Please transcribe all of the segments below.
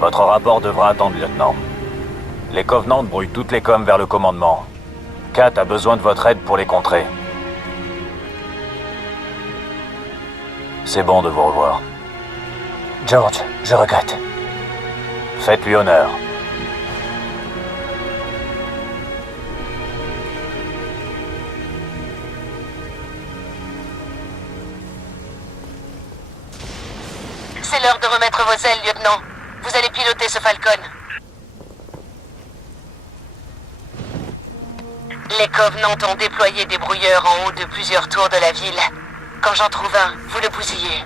Votre rapport devra attendre, lieutenant. Les Covenants brouillent toutes les coms vers le commandement. Kat a besoin de votre aide pour les contrer. C'est bon de vous revoir. George, je regrette. Faites-lui honneur. C'est l'heure de remettre vos ailes, lieutenant. Vous allez piloter ce Falcon. Les Covenants ont déployé des brouilleurs en haut de plusieurs tours de la ville. Quand j'en trouve un, vous le bousillez.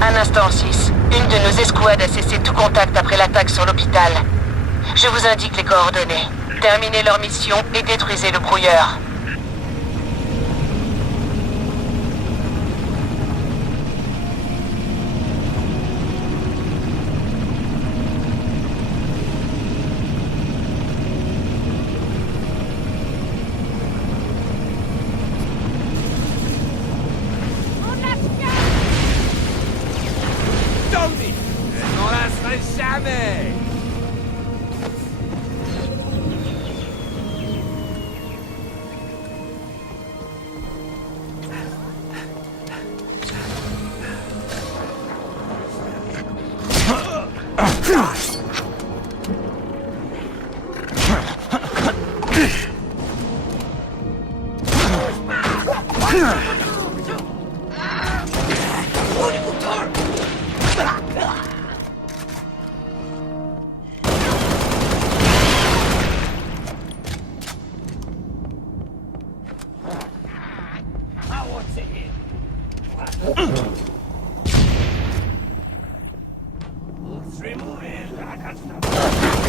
Un instant, 6. Une de nos escouades a cessé tout contact après l'attaque sur l'hôpital. Je vous indique les coordonnées. Terminez leur mission et détruisez le brouilleur. On lasserait jamais!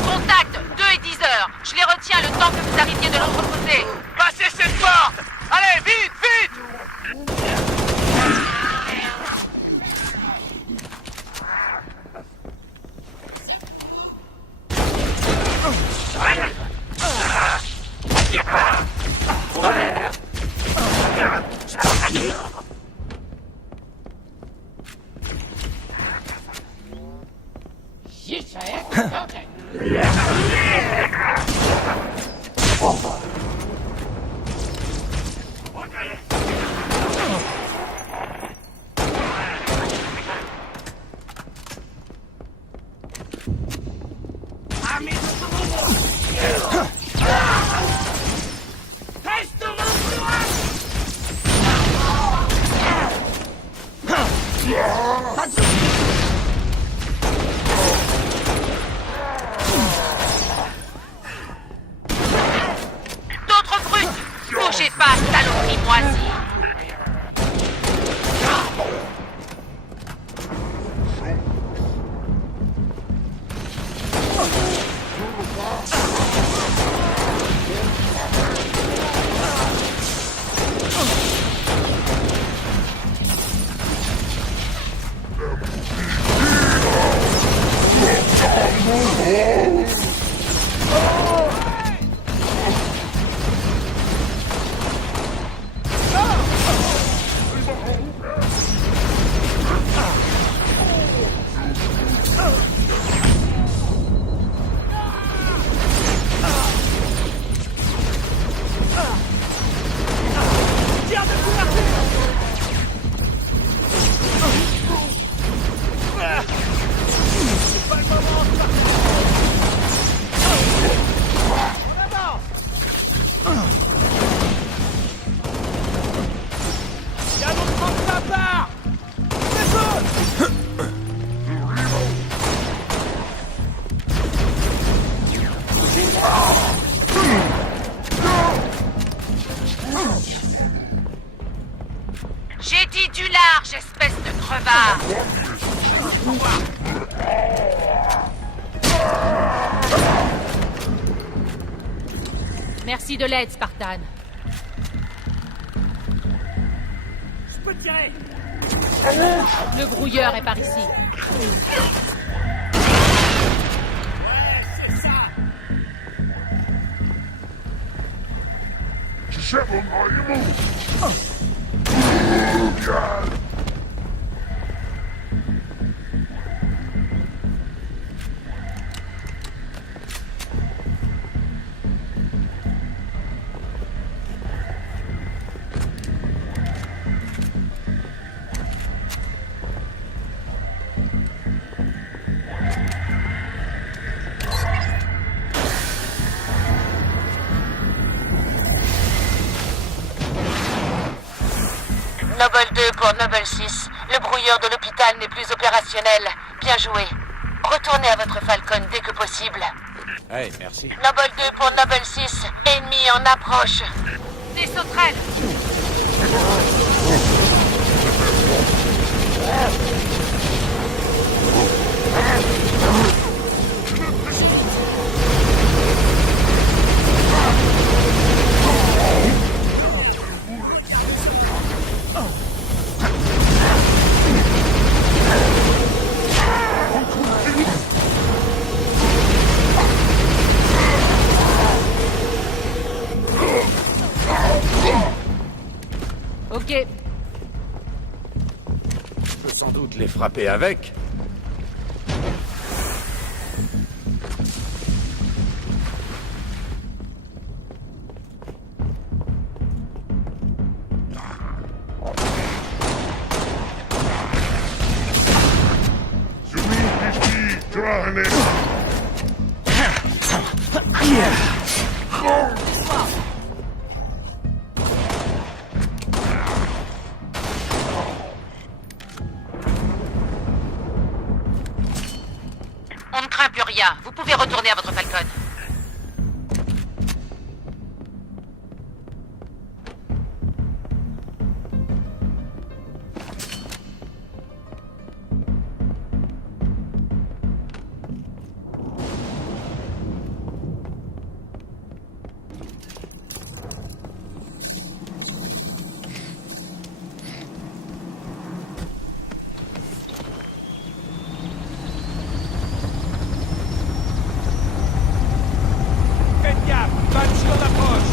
Contact 2 et 10 heures. Je les retiens le temps que vous arriviez de l'autre côté. Passez cette porte! Allez, vite, vite! D'autres brutes! Bougez pas, saloperie moisie! J'ai dit du large, espèce de crevard! Merci de l'aide, Spartan. Je peux tirer! Le brouilleur est par ici. Noble 2 pour Noble 6. Le brouilleur de l'hôpital n'est plus opérationnel. Bien joué. Retournez à votre Falcon dès que possible. Hey, merci. Noble 2 pour Noble 6. Ennemi en approche. Des sauterelles! Ok. Je peux sans doute les frapper avec. On ne craint plus rien. Vous pouvez retourner à votre Falcon. Faites gaffe, Banshee en approche.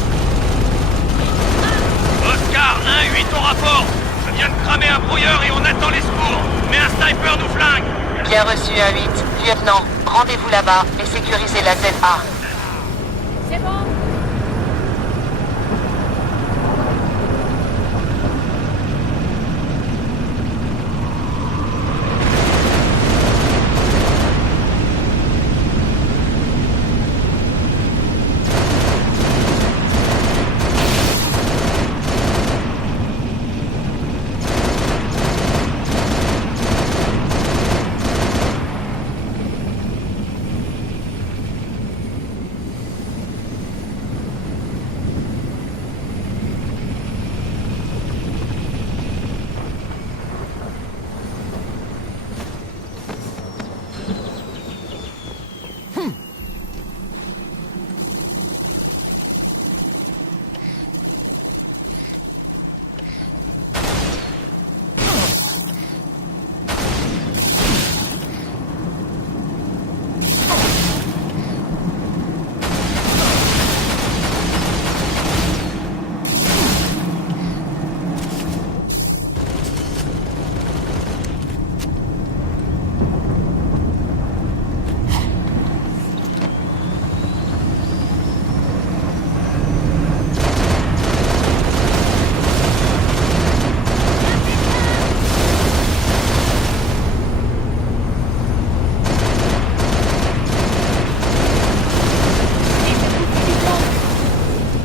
Oscar 1-8 au rapport. Je viens de cramer un brouilleur et on attend les secours. Mais un sniper nous flingue. Bien reçu, 1-8. Lieutenant, rendez-vous là-bas et sécurisez la ZA. C'est bon?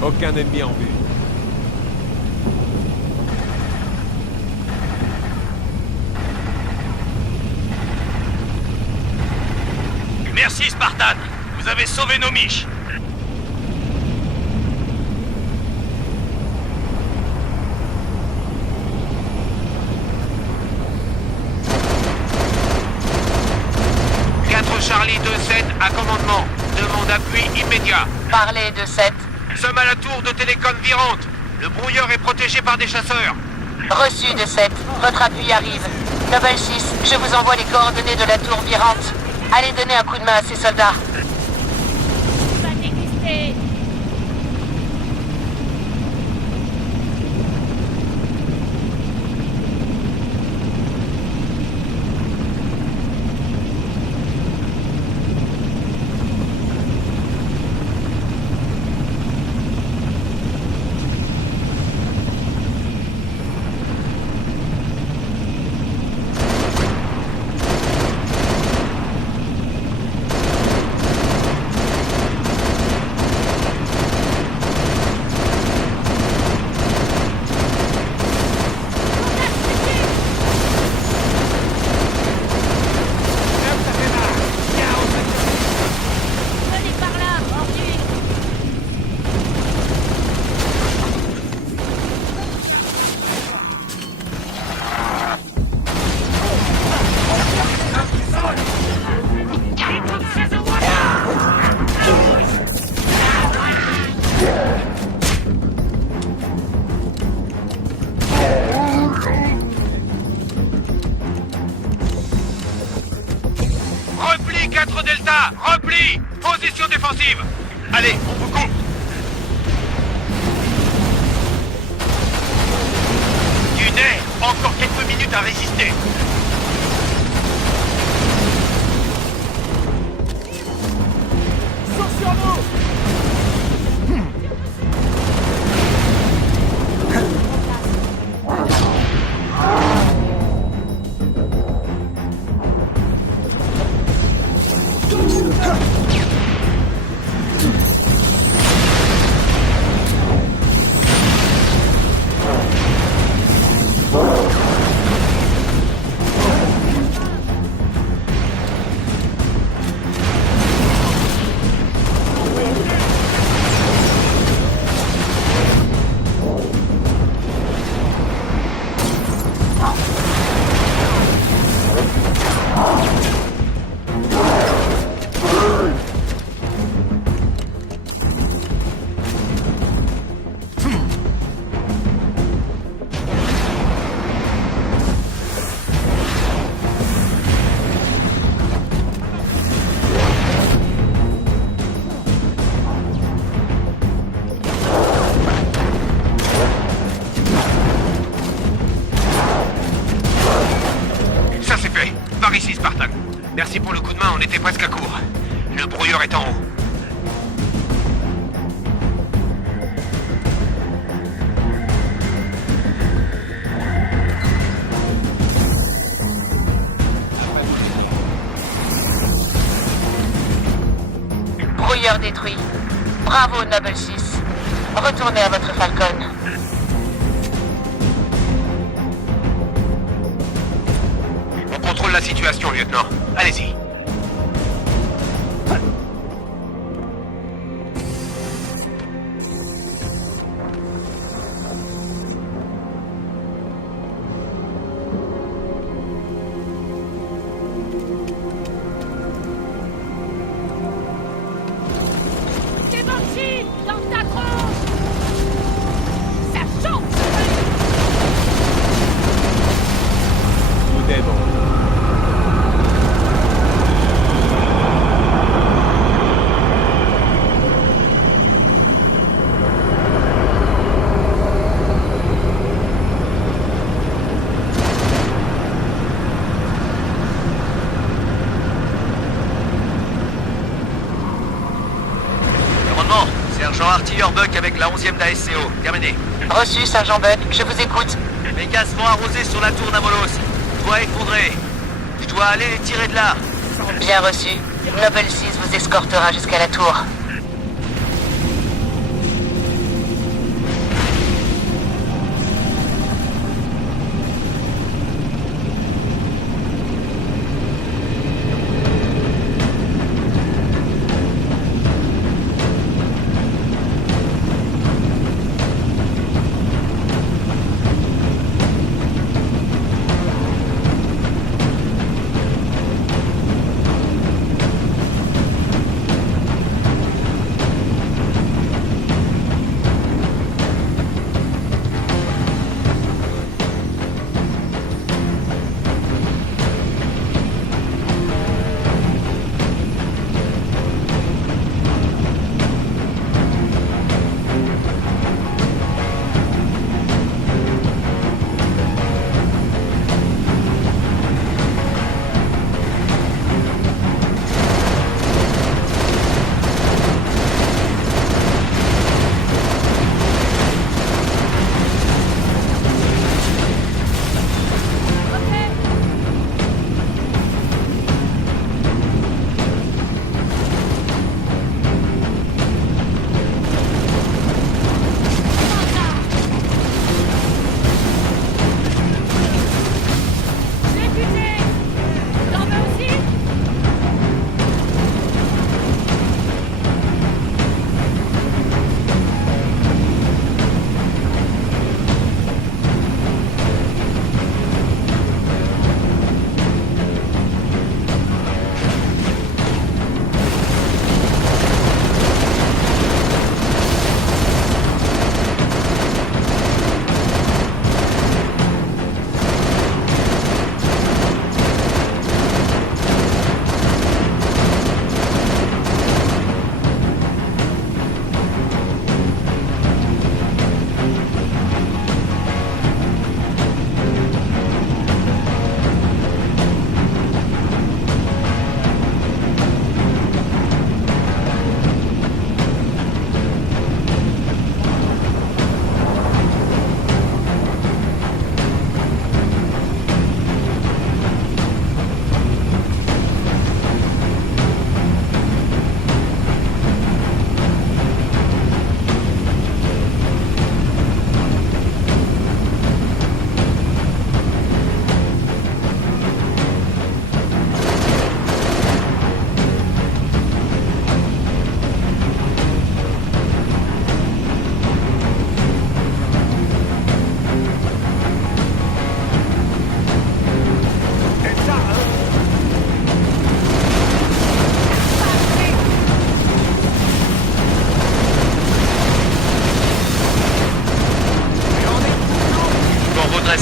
Aucun ennemi en vue. Merci Spartan. Vous avez sauvé nos miches. Charlie 2-7 à commandement. Demande appui immédiat. Parlez, 2-7. Nous sommes à la tour de télécom virante. Le brouilleur est protégé par des chasseurs. Reçu de 7. Votre appui arrive. Noble 6, je vous envoie les coordonnées de la tour virante. Allez donner un coup de main à ces soldats. Va déguster. Venez par là, hors d'huile. Repli 4 Delta. Repli. Position défensive. Allez, on vous coupe. Du nerf. Encore quelques minutes à résister. Ça c'est fait. Par ici, Spartan. Merci pour le coup de main, on était presque à court. Le brouilleur est en haut. Brouilleur détruit. Bravo, Noble 6. Retournez à votre Falcon. On contrôle la situation, lieutenant. Allez-y. C'est Banshee dans ta tronche. Ça chauffe. Tout est bon. Commandement, sergent artilleur Buck avec la 11e d'ASCO. Terminé. Reçu, Sergent Buck. Je vous écoute. Mes gaz vont arroser sur la tour Namolos. Toit effondré. Je dois aller les tirer de là. Bien reçu. Noble 6 vous escortera jusqu'à la tour.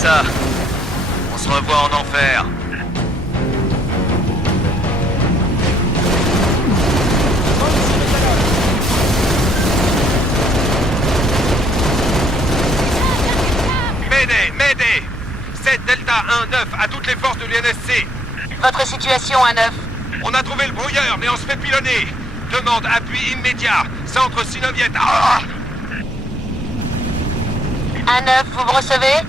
ça. On se revoit en enfer. Mayday 7 Delta 1-9 à toutes les forces de l'UNSC. Votre situation à 9. On a trouvé le brouilleur, mais on se fait pilonner. Demande appui immédiat. Centre Synoviette. Ah À 9, vous me recevez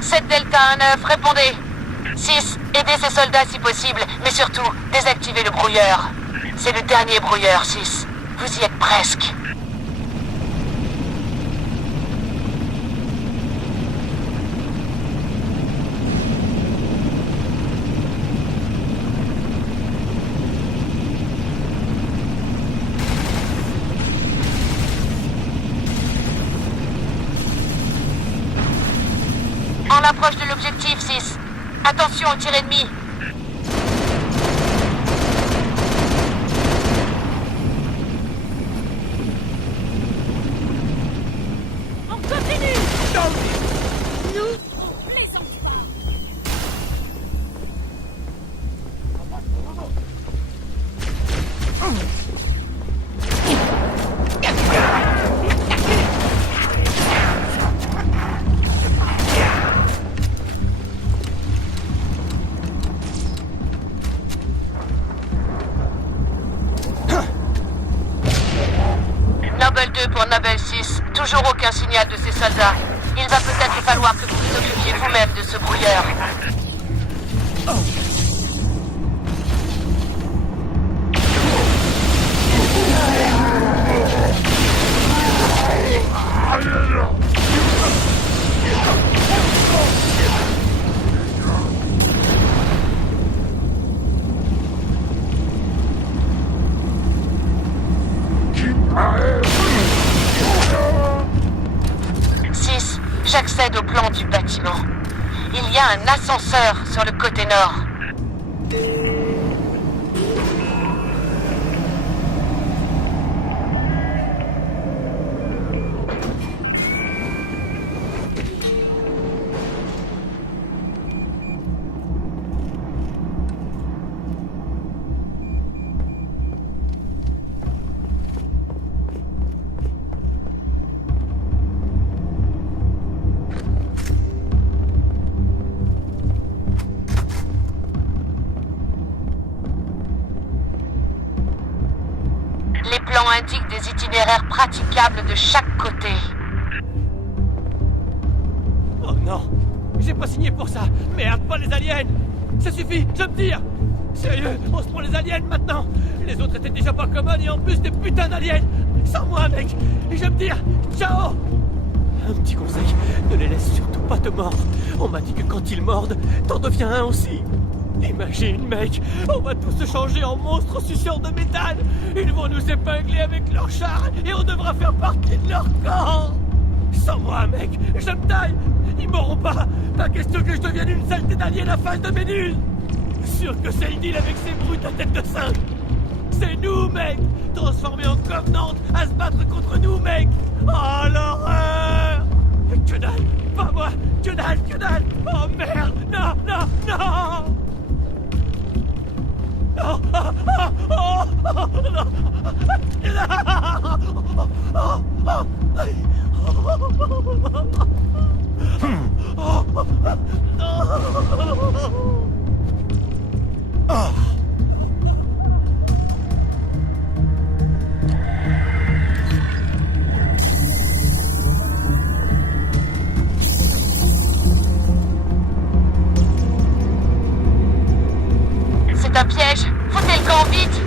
7 Delta 1-9, répondez. 6, aidez ces soldats si possible, mais surtout, désactivez le brouilleur. C'est le dernier brouilleur, 6. Vous y êtes presque. On approche de l'objectif, 6. Attention au tir ennemi. On continue. Nous, on plaisante. Noble 2 pour Noble 6. Toujours aucun signal de ces soldats. Il va peut-être falloir que vous vous occupiez vous-même de ce brouilleur. J'accède au plan du bâtiment. Il y a un ascenseur sur le côté nord. Les plans indiquent des itinéraires praticables de chaque côté. Oh non! J'ai pas signé pour ça! Merde, pas les aliens! Ça suffit, je me tire! Sérieux, on se prend les aliens maintenant! Les autres étaient déjà pas commodes et en plus des putains d'aliens! Sans moi, mec! Et je me tire! Ciao! Un petit conseil, ne les laisse surtout pas te mordre. On m'a dit que quand ils mordent, t'en deviens un aussi. Imagine, mec, on va tous se changer en monstres suceurs de métal. Ils vont nous épingler avec leurs chars et on devra faire partie de leur camp. Sans moi, mec, je me taille. Ils m'auront pas. Pas question que je devienne une saleté d'alien à face de Méduse. Sûr que c'est le deal avec ces brutes à tête de singe. C'est nous, mec, transformés en Covenant à se battre contre nous, mec. Oh, l'horreur. Que dalle, pas moi. Que dalle, que dalle. Oh, merde. Non, non, non. Oh, oh, oh, oh, oh, non. C'est un piège. Foutez le camp vite.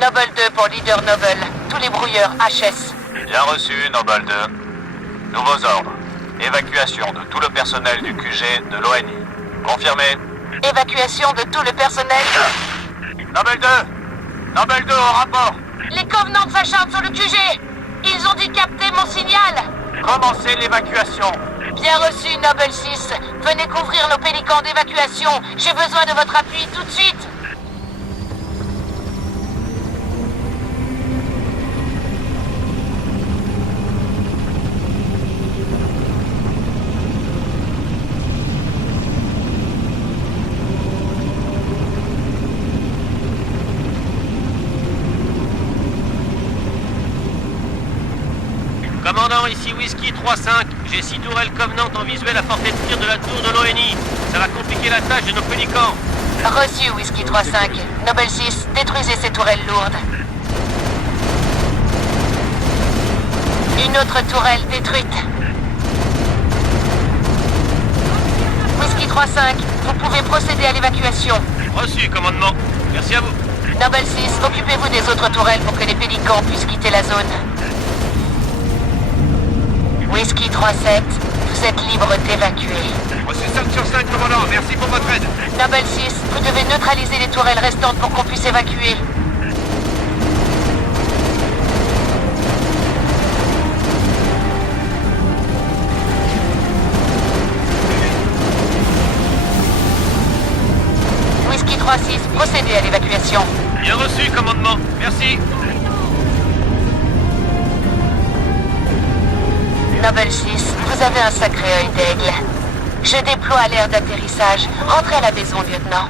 Noble 2 pour Leader Noble. tous les brouilleurs HS. Bien reçu, Noble 2. Nouveaux ordres. Évacuation de tout le personnel du QG de l'ONI. Confirmé. Évacuation de tout le personnel. Noble 2. Noble 2 au rapport. Les Covenants s'acharnent sur le QG. Ils ont dû capter mon signal. Commencez l'évacuation. Bien reçu, Noble 6. Venez couvrir nos pélicans d'évacuation. J'ai besoin de votre appui tout de suite. Commandant, ici Whisky 3-5. J'ai 6 tourelles Covenant en visuel à portée de tir de la tour de l'ONI. Ça va compliquer la tâche de nos pélicans. Reçu, Whisky 3-5. Noble 6, détruisez ces tourelles lourdes. Une autre tourelle détruite. Whisky 3-5, vous pouvez procéder à l'évacuation. Reçu, commandement. Merci à vous. Noble 6, occupez-vous des autres tourelles pour que les pélicans puissent quitter la zone. Whisky 3-7, vous êtes libre d'évacuer. Reçu 5 sur 5, commandant. Merci pour votre aide. Noble 6, vous devez neutraliser les tourelles restantes pour qu'on puisse évacuer. Whisky 3-6, procédez à l'évacuation. Bien reçu, commandement. Merci. Noble 6, vous avez un sacré œil d'aigle. Je déploie l'air d'atterrissage. Rentrez à la maison, lieutenant.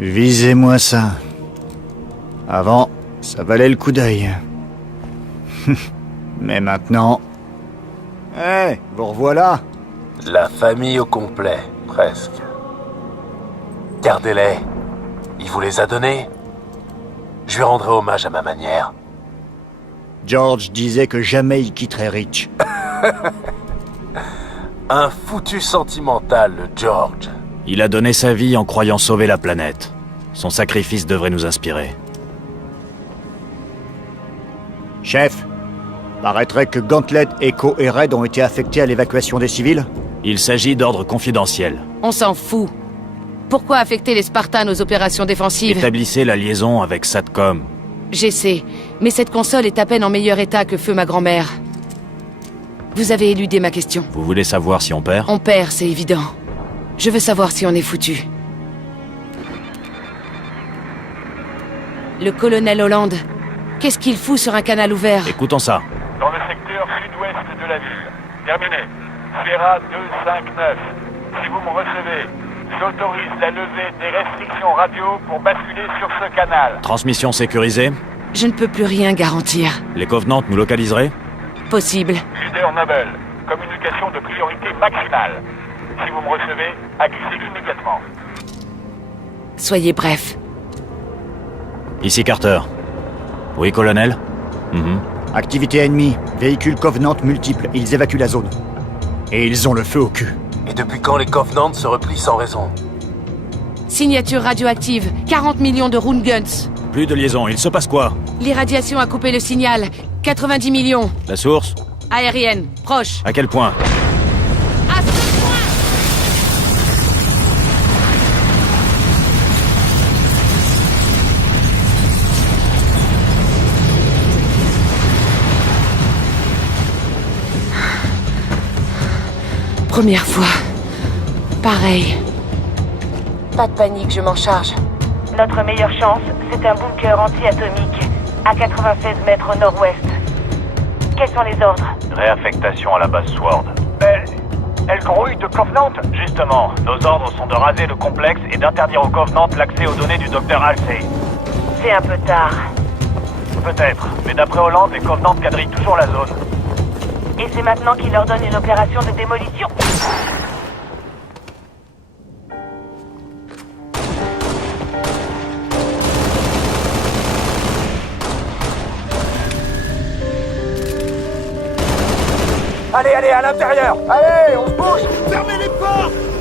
Visez-moi ça. Avant, ça valait le coup d'œil. Mais maintenant... Eh, vous revoilà. La famille au complet, presque. Gardez-les. Il vous les a donnés. Je lui rendrai hommage à ma manière. George disait que jamais il quitterait Reach. Un foutu sentimental, le George. Il a donné sa vie en croyant sauver la planète. Son sacrifice devrait nous inspirer. Chef, paraîtrait que Gauntlet, Echo et Red ont été affectés à l'évacuation des civils. Il s'agit d'ordre confidentiel. On s'en fout. Pourquoi affecter les Spartans aux opérations défensives? Établissez la liaison avec SATCOM. J'essaie, mais cette console est à peine en meilleur état que feu ma grand-mère. Vous avez éludé ma question. Vous voulez savoir si on perd? On perd, c'est évident. Je veux savoir si on est foutu. Le colonel Holland, qu'est-ce qu'il fout sur un canal ouvert? Écoutons ça. Dans le secteur sud-ouest de la ville. Terminé. Sierra 259. Si vous me recevez, j'autorise la levée des restrictions radio pour basculer sur ce canal. Transmission sécurisée. Je ne peux plus rien garantir. Les Covenants nous localiseraient? Possible. Leader Noble, communication de priorité maximale. Si vous me recevez, accusez immédiatement. Soyez bref. Ici Carter. Oui, colonel? Activité ennemie, véhicules Covenant multiples, ils évacuent la zone. Et ils ont le feu au cul. Et depuis quand les Covenants se replient sans raison? Signature radioactive, 40 millions de Rune Guns. Plus de liaison, il se passe quoi? L'irradiation a coupé le signal, 90 millions. La source? Aérienne, proche. À quel point? À ce point! Première fois. Pareil. Pas de panique, je m'en charge. Notre meilleure chance, c'est un bunker anti-atomique à 96 mètres au nord-ouest. Quels sont les ordres? Réaffectation à la base Sword. Elle grouille de Covenant? Justement, nos ordres sont de raser le complexe et d'interdire aux Covenant l'accès aux données du Dr. Halsey. C'est un peu tard. Peut-être, mais d'après Hollande, les Covenant quadrillent toujours la zone. Et c'est maintenant qu'il ordonne une opération de démolition. Allez, allez, à l'intérieur! Allez, on se bouge! Fermez les portes!